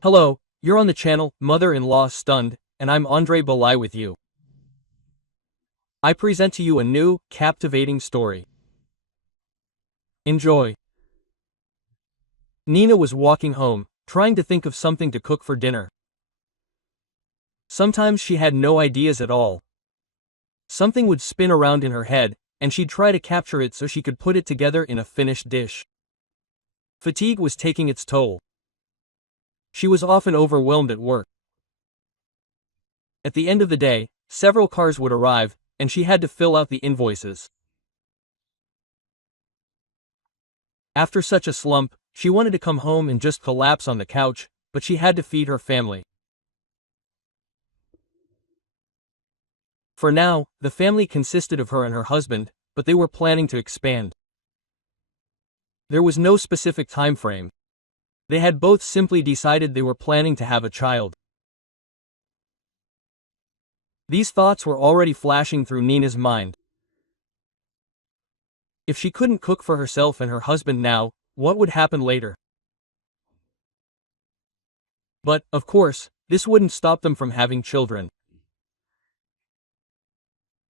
Hello, you're on the channel Mother-in-Law Stunned, and I'm Andre Belai with you. I present to you a new, captivating story. Enjoy. Nina was walking home, trying to think of something to cook for dinner. Sometimes she had no ideas at all. Something would spin around in her head, and she'd try to capture it so she could put it together in a finished dish. Fatigue was taking its toll. She was often overwhelmed at work. At the end of the day, several cars would arrive, and she had to fill out the invoices. After such a slump, she wanted to come home and just collapse on the couch, but she had to feed her family. For now, the family consisted of her and her husband, but they were planning to expand. There was no specific time frame. They had both simply decided they were planning to have a child. These thoughts were already flashing through Nina's mind. If she couldn't cook for herself and her husband now, what would happen later? But, of course, this wouldn't stop them from having children.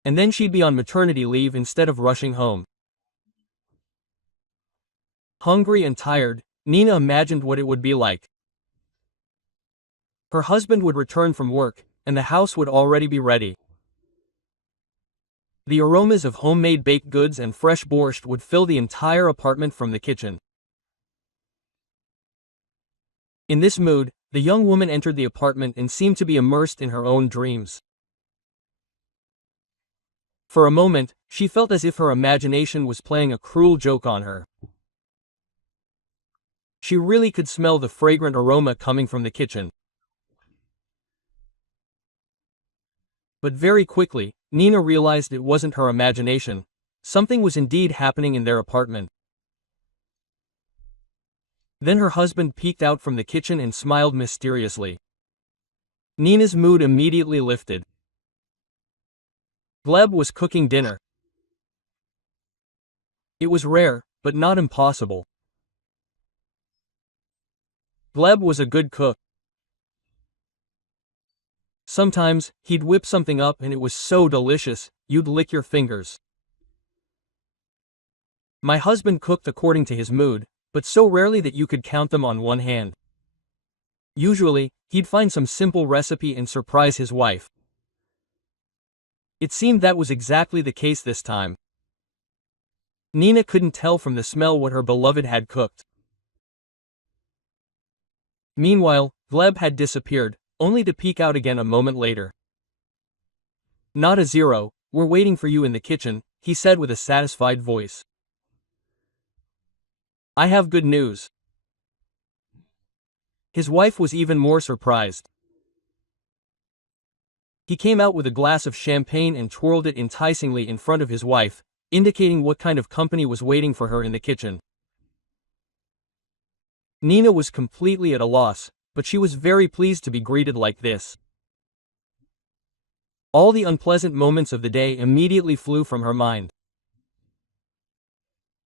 And then she'd be on maternity leave instead of rushing home. Hungry and tired, Nina imagined what it would be like. Her husband would return from work, and the house would already be ready. The aromas of homemade baked goods and fresh borscht would fill the entire apartment from the kitchen. In this mood, the young woman entered the apartment and seemed to be immersed in her own dreams. For a moment, she felt as if her imagination was playing a cruel joke on her. She really could smell the fragrant aroma coming from the kitchen. But very quickly, Nina realized it wasn't her imagination. Something was indeed happening in their apartment. Then her husband peeked out from the kitchen and smiled mysteriously. Nina's mood immediately lifted. Gleb was cooking dinner. It was rare, but not impossible. Gleb was a good cook. Sometimes, he'd whip something up and it was so delicious, you'd lick your fingers. My husband cooked according to his mood, but so rarely that you could count them on one hand. Usually, he'd find some simple recipe and surprise his wife. It seemed that was exactly the case this time. Nina couldn't tell from the smell what her beloved had cooked. Meanwhile, Gleb had disappeared, only to peek out again a moment later. "Not a zero, we're waiting for you in the kitchen," he said with a satisfied voice. "I have good news." His wife was even more surprised. He came out with a glass of champagne and twirled it enticingly in front of his wife, indicating what kind of company was waiting for her in the kitchen. Nina was completely at a loss, but she was very pleased to be greeted like this. All the unpleasant moments of the day immediately flew from her mind.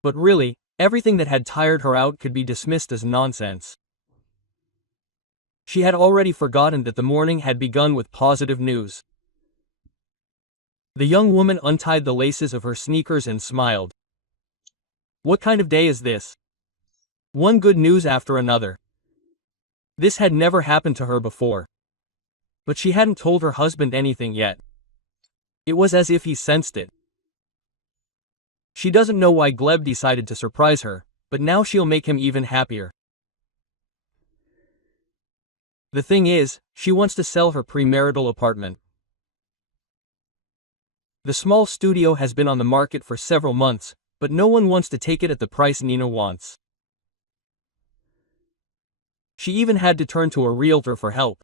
But really, everything that had tired her out could be dismissed as nonsense. She had already forgotten that the morning had begun with positive news. The young woman untied the laces of her sneakers and smiled. What kind of day is this? One good news after another. This had never happened to her before. But she hadn't told her husband anything yet. It was as if he sensed it. She doesn't know why Gleb decided to surprise her, but now she'll make him even happier. The thing is, she wants to sell her premarital apartment. The small studio has been on the market for several months, but no one wants to take it at the price Nina wants. She even had to turn to a realtor for help.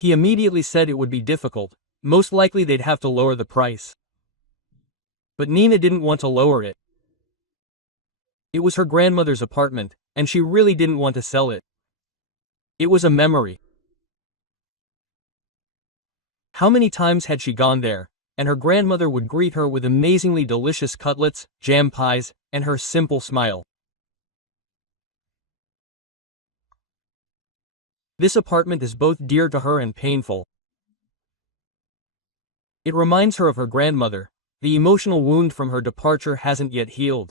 He immediately said it would be difficult, most likely they'd have to lower the price. But Nina didn't want to lower it. It was her grandmother's apartment, and she really didn't want to sell it. It was a memory. How many times had she gone there, and her grandmother would greet her with amazingly delicious cutlets, jam pies, and her simple smile. This apartment is both dear to her and painful. It reminds her of her grandmother. The emotional wound from her departure hasn't yet healed.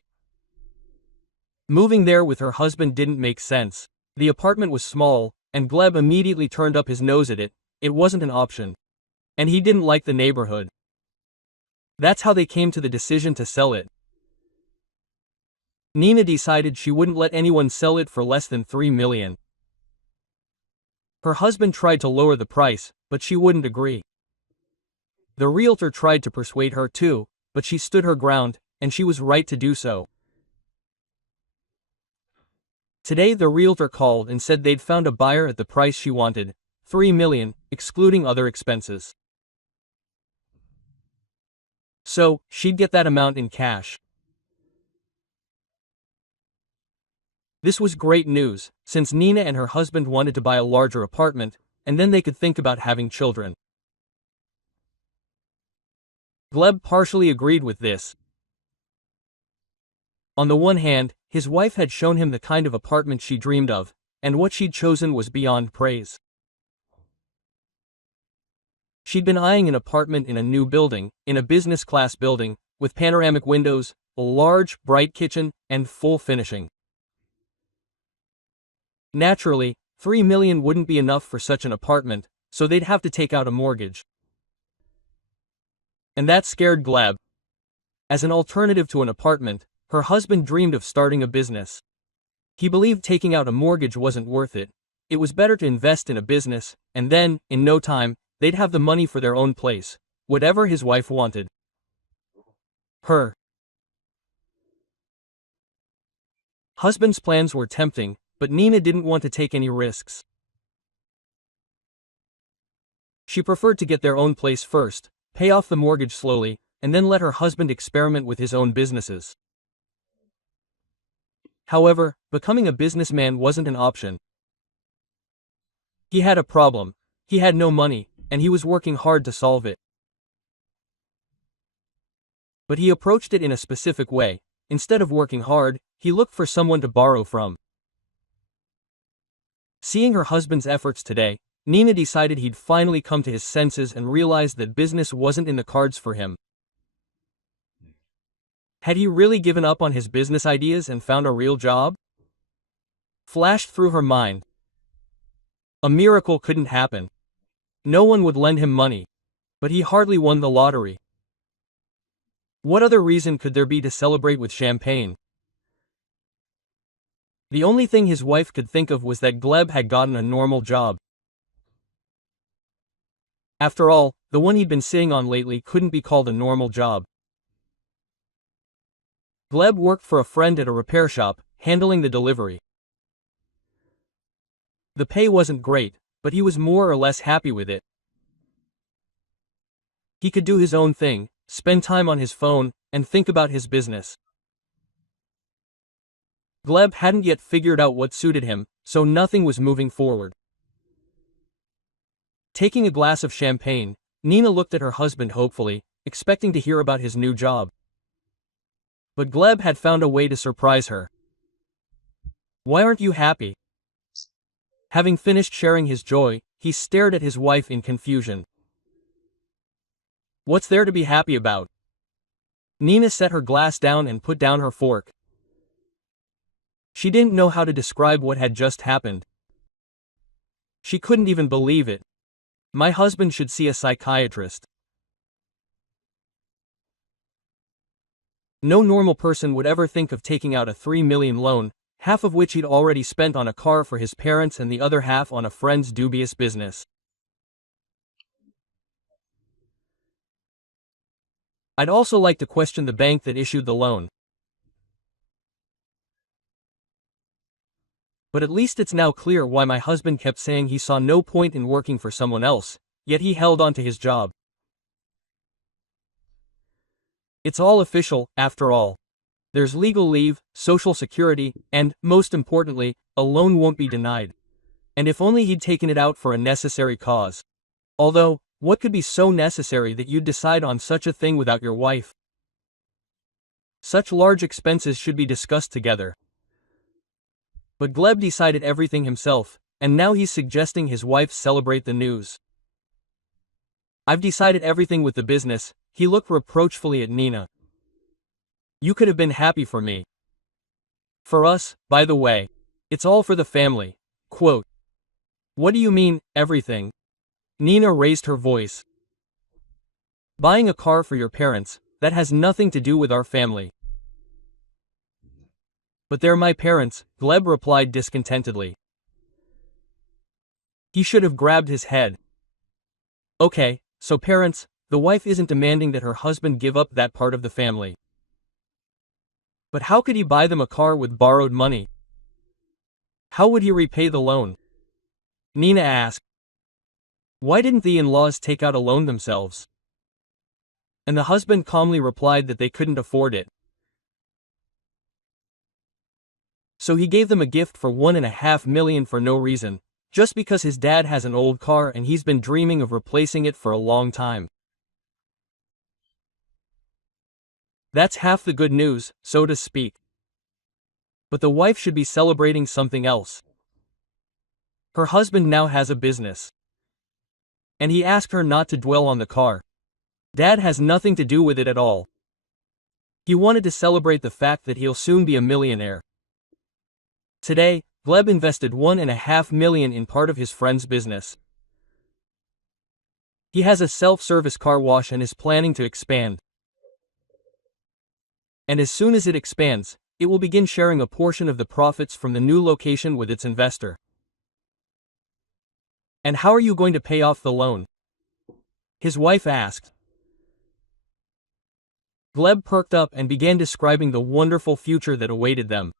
Moving there with her husband didn't make sense. The apartment was small, and Gleb immediately turned up his nose at it. It wasn't an option. And he didn't like the neighborhood. That's how they came to the decision to sell it. Nina decided she wouldn't let anyone sell it for less than $3 million. Her husband tried to lower the price, but she wouldn't agree. The realtor tried to persuade her too, but she stood her ground, and she was right to do so. Today the realtor called and said they'd found a buyer at the price she wanted, $3 million, excluding other expenses. So, she'd get that amount in cash. This was great news, since Nina and her husband wanted to buy a larger apartment, and then they could think about having children. Gleb partially agreed with this. On the one hand, his wife had shown him the kind of apartment she dreamed of, and what she'd chosen was beyond praise. She'd been eyeing an apartment in a new building, in a business-class building, with panoramic windows, a large, bright kitchen, and full finishing. Naturally, $3 million wouldn't be enough for such an apartment, so they'd have to take out a mortgage. And that scared Gleb. As an alternative to an apartment, her husband dreamed of starting a business. He believed taking out a mortgage wasn't worth it. It was better to invest in a business, and then, in no time, they'd have the money for their own place, whatever his wife wanted. Her husband's plans were tempting, but Nina didn't want to take any risks. She preferred to get their own place first, pay off the mortgage slowly, and then let her husband experiment with his own businesses. However, becoming a businessman wasn't an option. He had a problem. He had no money, and he was working hard to solve it. But he approached it in a specific way. Instead of working hard, he looked for someone to borrow from. Seeing her husband's efforts today, Nina decided he'd finally come to his senses and realized that business wasn't in the cards for him. Had he really given up on his business ideas and found a real job? Flashed through her mind. A miracle couldn't happen. No one would lend him money. But he hardly won the lottery. What other reason could there be to celebrate with champagne? The only thing his wife could think of was that Gleb had gotten a normal job. After all, the one he'd been sitting on lately couldn't be called a normal job. Gleb worked for a friend at a repair shop, handling the delivery. The pay wasn't great, but he was more or less happy with it. He could do his own thing, spend time on his phone, and think about his business. Gleb hadn't yet figured out what suited him, so nothing was moving forward. Taking a glass of champagne, Nina looked at her husband hopefully, expecting to hear about his new job. But Gleb had found a way to surprise her. "Why aren't you happy?" Having finished sharing his joy, he stared at his wife in confusion. "What's there to be happy about?" Nina set her glass down and put down her fork. She didn't know how to describe what had just happened. She couldn't even believe it. "My husband should see a psychiatrist." No normal person would ever think of taking out a $3 million loan, half of which he'd already spent on a car for his parents and the other half on a friend's dubious business. "I'd also like to question the bank that issued the loan. But at least it's now clear why my husband kept saying he saw no point in working for someone else, yet he held on to his job. It's all official, after all. There's legal leave, social security, and, most importantly, a loan won't be denied. And if only he'd taken it out for a necessary cause. Although, what could be so necessary that you'd decide on such a thing without your wife? Such large expenses should be discussed together." But Gleb decided everything himself. and now he's suggesting his wife celebrate the news. I've decided everything with the business. He looked reproachfully at Nina. You could have been happy for me. For us, by the way. It's all for the family. Quote. What do you mean, everything? Nina raised her voice. Buying a car for your parents, that has nothing to do with our family. But they're my parents, Gleb replied discontentedly. He should have grabbed his head. Okay, so parents, the wife isn't demanding that her husband give up that part of the family. But how could he buy them a car with borrowed money? How would he repay the loan? Nina asked. Why didn't the in-laws take out a loan themselves? And the husband calmly replied that they couldn't afford it. So he gave them a gift for $1.5 million for no reason, just because his dad has an old car and he's been dreaming of replacing it for a long time. That's half the good news, so to speak. But the wife should be celebrating something else. Her husband now has a business. And he asked her not to dwell on the car. Dad has nothing to do with it at all. He wanted to celebrate the fact that he'll soon be a millionaire. Today, Gleb invested $1.5 million in part of his friend's business. He has a self-service car wash and is planning to expand. And as soon as it expands, it will begin sharing a portion of the profits from the new location with its investor. And how are you going to pay off the loan? His wife asked. Gleb perked up and began describing the wonderful future that awaited them.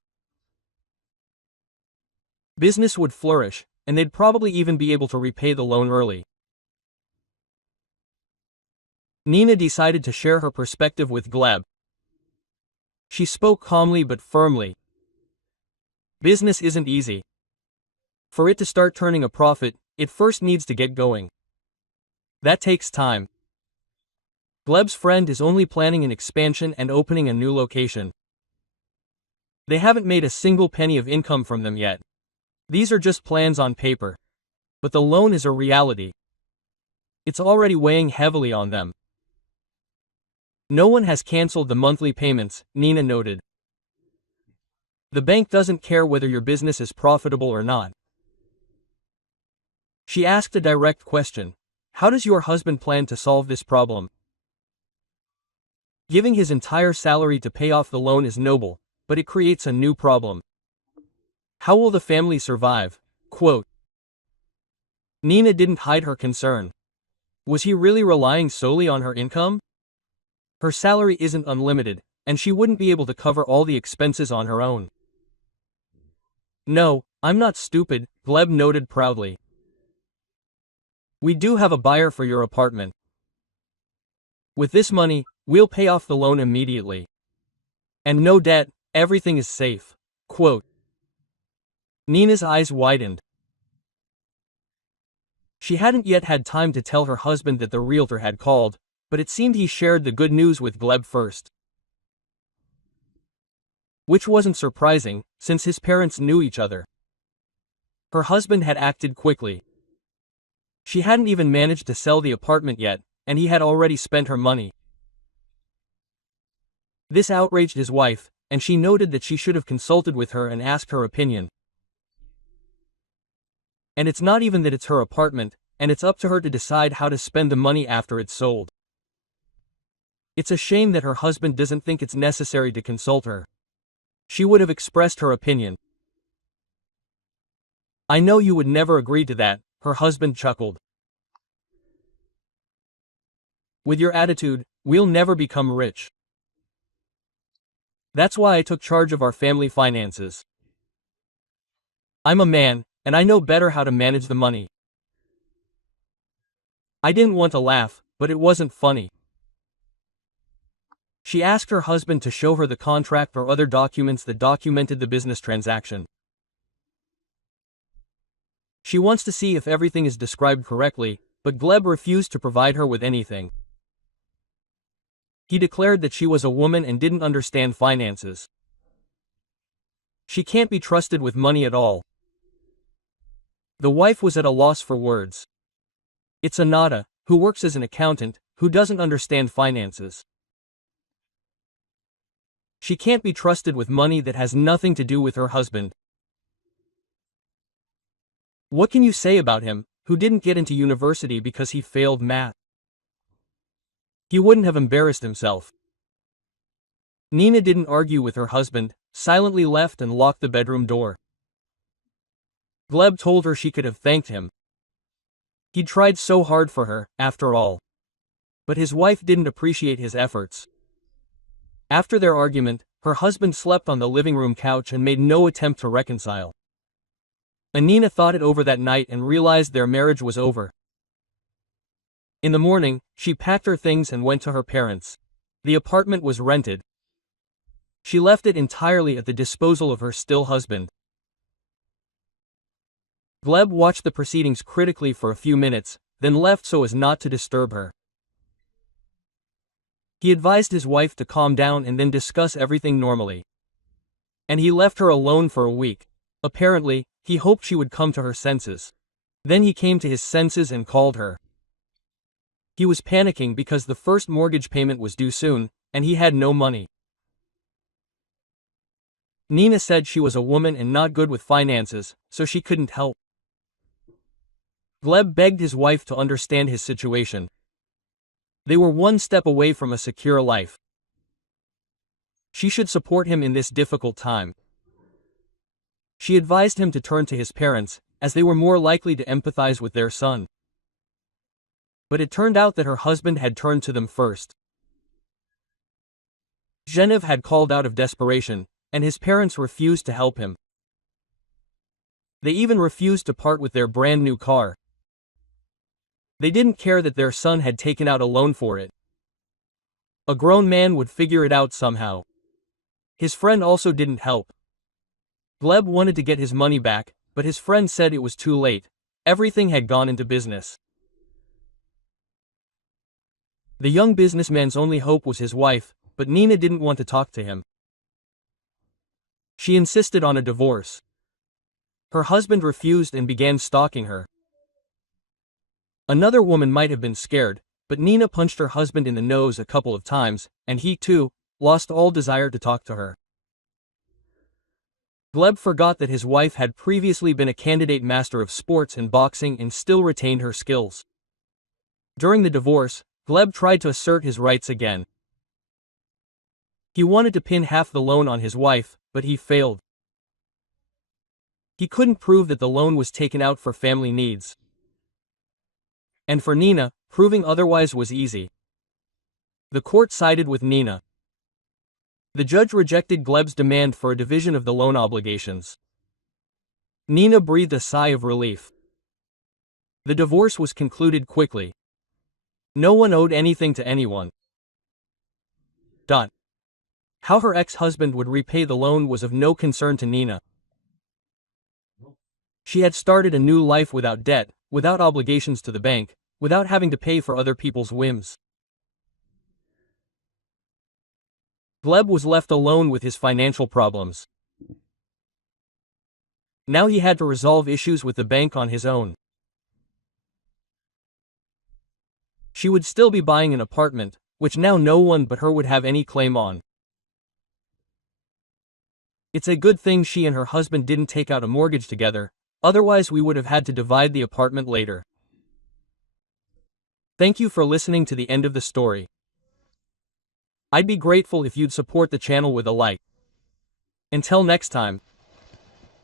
Business would flourish, and they'd probably even be able to repay the loan early. Nina decided to share her perspective with Gleb. She spoke calmly but firmly. Business isn't easy. For it to start turning a profit, it first needs to get going. That takes time. Gleb's friend is only planning an expansion and opening a new location. They haven't made a single penny of income from them yet. These are just plans on paper. But the loan is a reality. It's already weighing heavily on them. No one has canceled the monthly payments, Nina noted. The bank doesn't care whether your business is profitable or not. She asked a direct question. How does your husband plan to solve this problem? Giving his entire salary to pay off the loan is noble, but it creates a new problem. How will the family survive? Quote. Nina didn't hide her concern. Was he really relying solely on her income? Her salary isn't unlimited, and she wouldn't be able to cover all the expenses on her own. No, I'm not stupid, Gleb noted proudly. We do have a buyer for your apartment. With this money, we'll pay off the loan immediately. And no debt, everything is safe. Quote. Nina's eyes widened. She hadn't yet had time to tell her husband that the realtor had called, but it seemed he shared the good news with Gleb first. Which wasn't surprising, since his parents knew each other. Her husband had acted quickly. She hadn't even managed to sell the apartment yet, and he had already spent her money. This outraged his wife, and she noted that she should have consulted with her and asked her opinion. And it's not even that it's her apartment, and it's up to her to decide how to spend the money after it's sold. It's a shame that her husband doesn't think it's necessary to consult her. She would have expressed her opinion. I know you would never agree to that, her husband chuckled. With your attitude, we'll never become rich. That's why I took charge of our family finances. I'm a man, and I know better how to manage the money. I didn't want to laugh, but it wasn't funny. She asked her husband to show her the contract or other documents that documented the business transaction. She wants to see if everything is described correctly, but Gleb refused to provide her with anything. He declared that she was a woman and didn't understand finances. She can't be trusted with money at all. The wife was at a loss for words. It's Rada, who works as an accountant, who doesn't understand finances. She can't be trusted with money that has nothing to do with her husband. What can you say about him, who didn't get into university because he failed math? He wouldn't have embarrassed himself. Nina didn't argue with her husband, silently left and locked the bedroom door. Gleb told her she could have thanked him. He'd tried so hard for her, after all. But his wife didn't appreciate his efforts. After their argument, her husband slept on the living room couch and made no attempt to reconcile. Nina thought it over that night and realized their marriage was over. In the morning, she packed her things and went to her parents. The apartment was rented. She left it entirely at the disposal of her still husband. Gleb watched the proceedings critically for a few minutes, then left so as not to disturb her. He advised his wife to calm down and then discuss everything normally. And he left her alone for a week. Apparently, he hoped she would come to her senses. Then he came to his senses and called her. He was panicking because the first mortgage payment was due soon, and he had no money. Nina said she was a woman and not good with finances, so she couldn't help. Gleb begged his wife to understand his situation. They were one step away from a secure life. She should support him in this difficult time. She advised him to turn to his parents, as they were more likely to empathize with their son. But it turned out that her husband had turned to them first. Genevieve had called out of desperation, and his parents refused to help him. They even refused to part with their brand new car. They didn't care that their son had taken out a loan for it. A grown man would figure it out somehow. His friend also didn't help. Gleb wanted to get his money back, but his friend said it was too late. Everything had gone into business. The young businessman's only hope was his wife, but Nina didn't want to talk to him. She insisted on a divorce. Her husband refused and began stalking her. Another woman might have been scared, but Nina punched her husband in the nose a couple of times, and he too lost all desire to talk to her. Gleb forgot that his wife had previously been a candidate master of sports and boxing and still retained her skills. During the divorce, Gleb tried to assert his rights again. He wanted to pin half the loan on his wife, but he failed. He couldn't prove that the loan was taken out for family needs. And for Nina, proving otherwise was easy. The court sided with Nina. The judge rejected Gleb's demand for a division of the loan obligations. Nina breathed a sigh of relief. The divorce was concluded quickly. No one owed anything to anyone. How her ex-husband would repay the loan was of no concern to Nina. She had started a new life without debt, without obligations to the bank, without having to pay for other people's whims. Gleb was left alone with his financial problems. Now he had to resolve issues with the bank on his own. She would still be buying an apartment, which now no one but her would have any claim on. It's a good thing she and her husband didn't take out a mortgage together, otherwise we would have had to divide the apartment later. Thank you for listening to the end of the story. I'd be grateful if you'd support the channel with a like. Until next time.